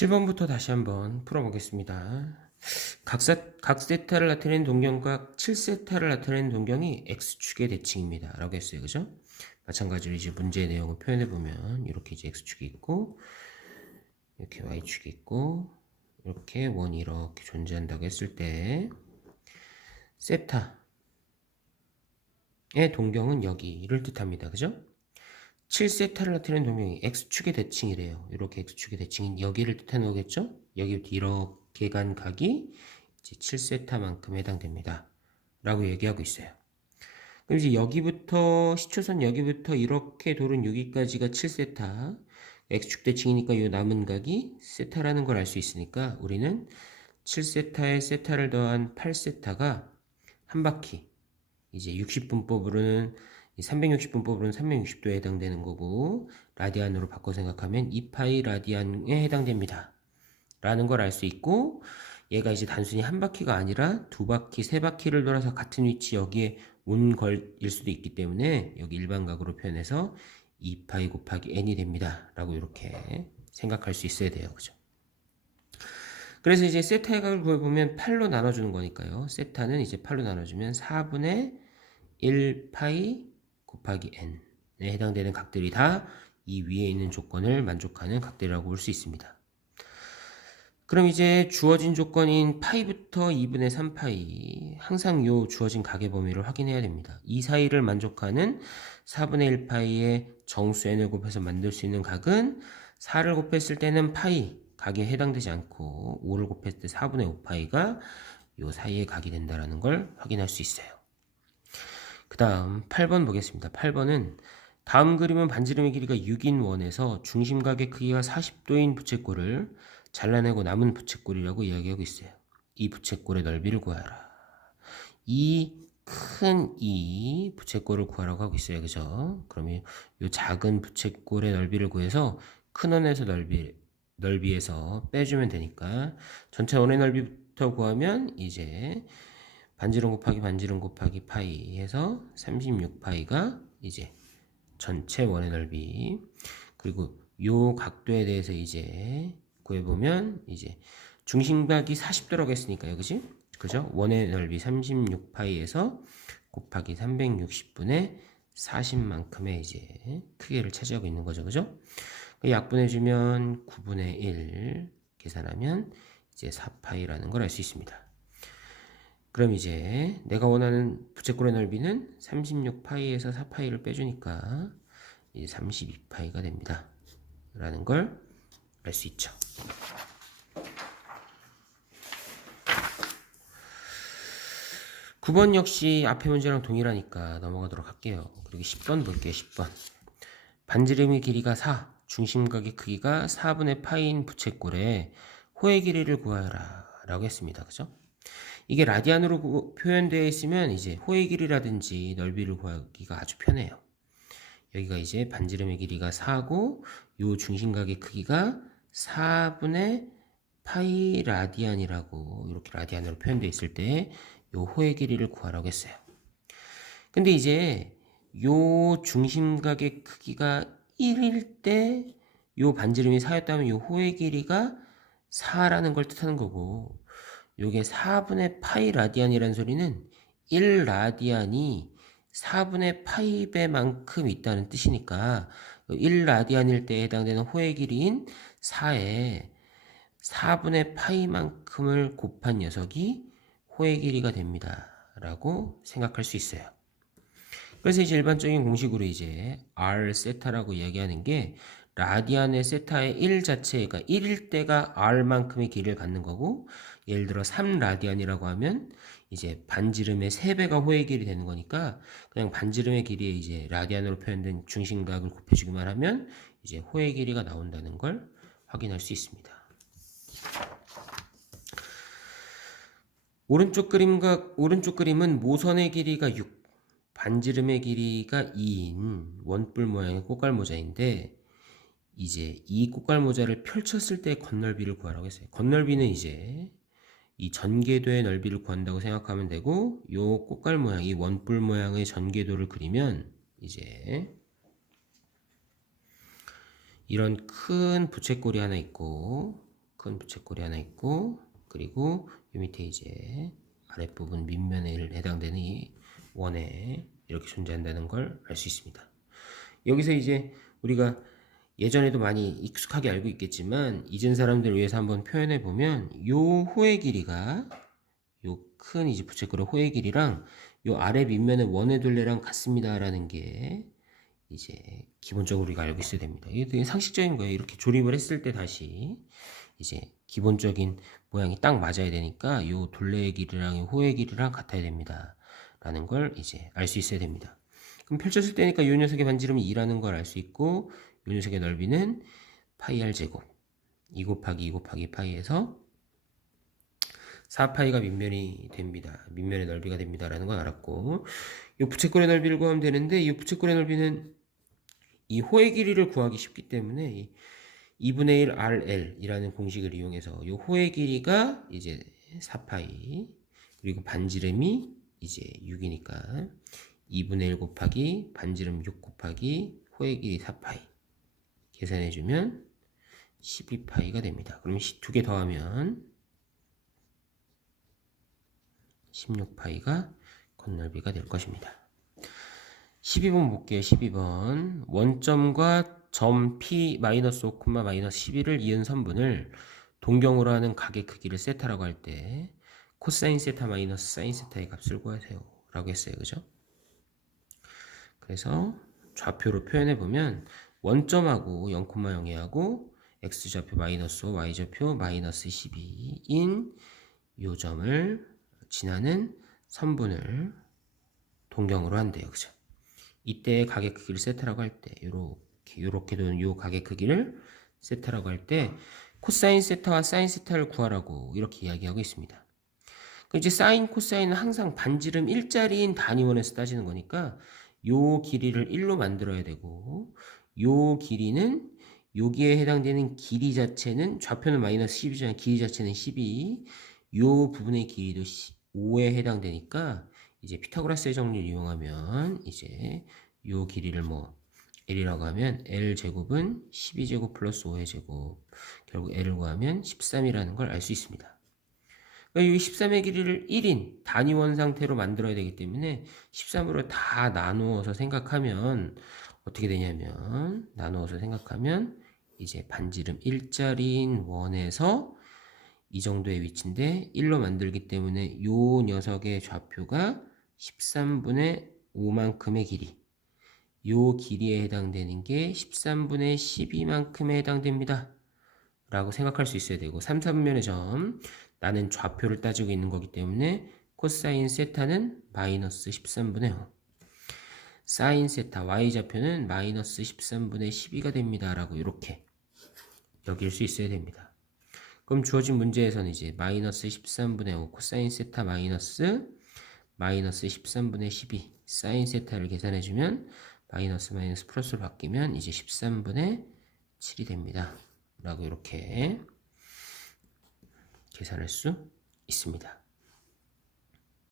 7번부터 다시 한번 풀어보겠습니다. 각 세타를 나타내는 동경과 7세타를 나타내는 동경이 X축의 대칭입니다. 라고 했어요. 그죠? 마찬가지로 이제 문제의 내용을 표현해보면 이렇게 이제 X축이 있고 이렇게 Y축이 있고 이렇게 원이 이렇게 존재한다고 했을 때 세타의 동경은 여기를 뜻합니다. 그죠? 7세타를 나타내는 동경이 X축의 대칭이래요. 이렇게 X축의 대칭인 여기를 뜻하는 거겠죠? 여기부터 이렇게 간 각이 이제 7세타만큼 해당됩니다. 라고 얘기하고 있어요. 그럼 이제 여기부터, 시초선 여기부터 이렇게 도는 여기까지가 7세타. X축 대칭이니까 이 남은 각이 세타라는 걸 알 수 있으니까 우리는 7세타에 세타를 더한 8세타가 한 바퀴. 이제 60분법으로는 360분법으로는 360도에 해당되는 거고 라디안으로 바꿔 생각하면 2파이 라디안에 해당됩니다. 라는 걸 알 수 있고 얘가 이제 단순히 한 바퀴가 아니라 두 바퀴, 세 바퀴를 돌아서 같은 위치 여기에 온 걸일 수도 있기 때문에 여기 일반각으로 표현해서 2파이 곱하기 n이 됩니다. 라고 이렇게 생각할 수 있어야 돼요. 그죠? 그래서 이제 세타의 각을 구해보면 8로 나눠주는 거니까요. 세타는 이제 8로 나눠주면 4분의 1파이 곱하기 n에 해당되는 각들이 다 이 위에 있는 조건을 만족하는 각들이라고 볼 수 있습니다. 그럼 이제 주어진 조건인 파이부터 2분의 3파이 항상 요 주어진 각의 범위를 확인해야 됩니다. 이 사이를 만족하는 4분의 1파이의 정수 n을 곱해서 만들 수 있는 각은 4를 곱했을 때는 파이 각에 해당되지 않고 5를 곱했을 때 4분의 5파이가 요 사이의 각이 된다는 걸 확인할 수 있어요. 그 다음 8번 보겠습니다. 8번은 다음 그림은 반지름의 길이가 6인 원에서 중심각의 크기가 40도인 부채꼴을 잘라내고 남은 부채꼴이라고 이야기하고 있어요. 이 부채꼴의 넓이를 구하라. 이 부채꼴을 구하라고 하고 있어요. 그죠? 그러면 이 작은 부채꼴의 넓이를 구해서 큰 원에서 넓이에서 빼주면 되니까 전체 원의 넓이부터 구하면 이제 반지름 곱하기 파이 해서 36파이가 이제 전체 원의 넓이. 그리고 요 각도에 대해서 이제 구해보면 이제 중심각이 40도라고 했으니까요. 그지? 그죠? 원의 넓이 36파이에서 곱하기 360분의 40만큼의 이제 크기를 차지하고 있는 거죠. 그죠? 약분해주면 9분의 1 계산하면 이제 4파이라는 걸 알 수 있습니다. 그럼 이제 내가 원하는 부채꼴의 넓이는 36파이에서 4파이를 빼주니까 이제 32파이가 됩니다. 라는 걸 알 수 있죠. (9번) 역시 앞의 문제랑 동일하니까 넘어가도록 할게요. 그리고 10번 볼게요. 10번 반지름의 길이가 4, 중심각의 크기가 4분의 파이인 부채꼴의 호의 길이를 구하라 라고 했습니다. 그죠? 이게 라디안으로 표현되어 있으면 이제 호의 길이라든지 넓이를 구하기가 아주 편해요. 여기가 이제 반지름의 길이가 4고 요 중심각의 크기가 4분의 파이 라디안이라고 이렇게 라디안으로 표현되어 있을 때 요 호의 길이를 구하라고 했어요. 근데 이제 요 중심각의 크기가 1일 때 요 반지름이 4였다면 요 호의 길이가 4라는 걸 뜻하는 거고 요게 4분의 파이 라디안이라는 소리는 1 라디안이 4분의 파이배만큼 있다는 뜻이니까 1 라디안일 때에 해당되는 호의 길이인 4에 4분의 파이만큼을 곱한 녀석이 호의 길이가 됩니다. 라고 생각할 수 있어요. 그래서 이제 일반적인 공식으로 이제 R 세타라고 이야기하는 게 라디안의 세타의 1 자체가 1일 때가 R만큼의 길이를 갖는 거고 예를 들어 3라디안이라고 하면 이제 반지름의 3배가 호의 길이 되는 거니까 그냥 반지름의 길이에 이제 라디안으로 표현된 중심각을 곱해주기만 하면 이제 호의 길이가 나온다는 걸 확인할 수 있습니다. 오른쪽 그림은 모선의 길이가 6, 반지름의 길이가 2인 원뿔 모양의 꽃갈모자인데 이제 이 꽃갈모자를 펼쳤을 때 건널비를 구하라고 했어요. 건널비는 이제 이 전개도의 넓이를 구한다고 생각하면 되고 요 꽃갈 모양, 이 원뿔 모양의 전개도를 그리면 이제 이런 큰 부채꼴이 하나 있고 큰 부채꼴이 하나 있고, 그리고 이 밑에 이제 아랫부분 밑면에 해당되는 이 원에 이렇게 존재한다는 걸 알 수 있습니다. 여기서 이제 우리가 예전에도 많이 익숙하게 알고 있겠지만 잊은 사람들을 위해서 한번 표현해 보면 요 호의 길이가 요 큰 이제 부채꼴의 호의 길이랑 요 아래 밑면의 원의 둘레랑 같습니다 라는 게 이제 기본적으로 우리가 알고 있어야 됩니다. 이게 되게 상식적인 거예요. 이렇게 조립을 했을 때 다시 이제 기본적인 모양이 딱 맞아야 되니까 요 둘레의 길이랑 요 호의 길이랑 같아야 됩니다 라는 걸 이제 알 수 있어야 됩니다. 그럼 펼쳤을 때니까 요 녀석의 반지름이 2라는 걸 알 수 있고 요 녀석의 넓이는 파이 r 제곱 2 곱하기 2 곱하기 파이에서 4파이가 밑면이 됩니다. 밑면의 넓이가 됩니다 라는 걸 알았고 이 부채꼴의 넓이를 구하면 되는데 이 부채꼴의 넓이는 이 호의 길이를 구하기 쉽기 때문에 2분의 1 RL 이라는 공식을 이용해서 이 호의 길이가 이제 4파이 그리고 반지름이 이제 6이니까 2분의 1 곱하기 반지름 6 곱하기 호의 길이 4파이 계산해주면 12파이가 됩니다. 그러면 두 개 더하면 16파이가 건널비가 될 것입니다. 12번 볼게요. 12번 원점과 점 P-5,11을 이은 선분을 동경으로 하는 각의 크기를 세타라고 할 때 코사인 세타 마이너스 사인 세타의 값을 구하세요 라고 했어요. 그죠? 그래서 좌표로 표현해 보면 원점하고 0,0이 하고 x좌표 마이너스 5 y좌표 마이너스 12인 요 점을 지나는 선분을 동경으로 한대요. 그죠? 이때 각의 크기를 세타라고 할 때 요렇게 도는 요 각의 크기를 세타라고 할 때 코사인 세타와 사인 세타를 구하라고 이렇게 이야기하고 있습니다. 이제 사인 코사인은 항상 반지름 1짜리인 단위원에서 따지는 거니까 요 길이를 1로 만들어야 되고 요 길이는 여기에 해당되는 길이 자체는 좌표는 마이너스 10이잖아요. 길이 자체는 12. 요 부분의 길이도 5에 해당되니까 이제 피타고라스의 정리를 이용하면 이제 요 길이를 뭐 L이라고 하면 L 제곱은 12제곱 플러스 5의 제곱 결국 L을 구하면 13이라는 걸 알 수 있습니다. 그러니까 이 13의 길이를 1인 단위원 상태로 만들어야 되기 때문에 13으로 다 나누어서 생각하면 어떻게 되냐면 나누어서 생각하면 이제 반지름 1짜리인 원에서 이 정도의 위치인데 1로 만들기 때문에 요 녀석의 좌표가 13분의 5만큼의 길이 요 길이에 해당되는 게 13분의 12만큼에 해당됩니다 라고 생각할 수 있어야 되고 3, 4분면의 점 나는 좌표를 따지고 있는 거기 때문에 코사인 세타는 마이너스 13분의 5 사인 세타 y좌표는 마이너스 13분의 12가 됩니다 라고 이렇게 여길 수 있어야 됩니다. 그럼 주어진 문제에서는 이제 마이너스 13분의 5 코사인 세타 마이너스 13분의 12 사인 세타를 계산해주면 마이너스 플러스로 바뀌면 이제 13분의 7이 됩니다 라고 이렇게 계산할 수 있습니다.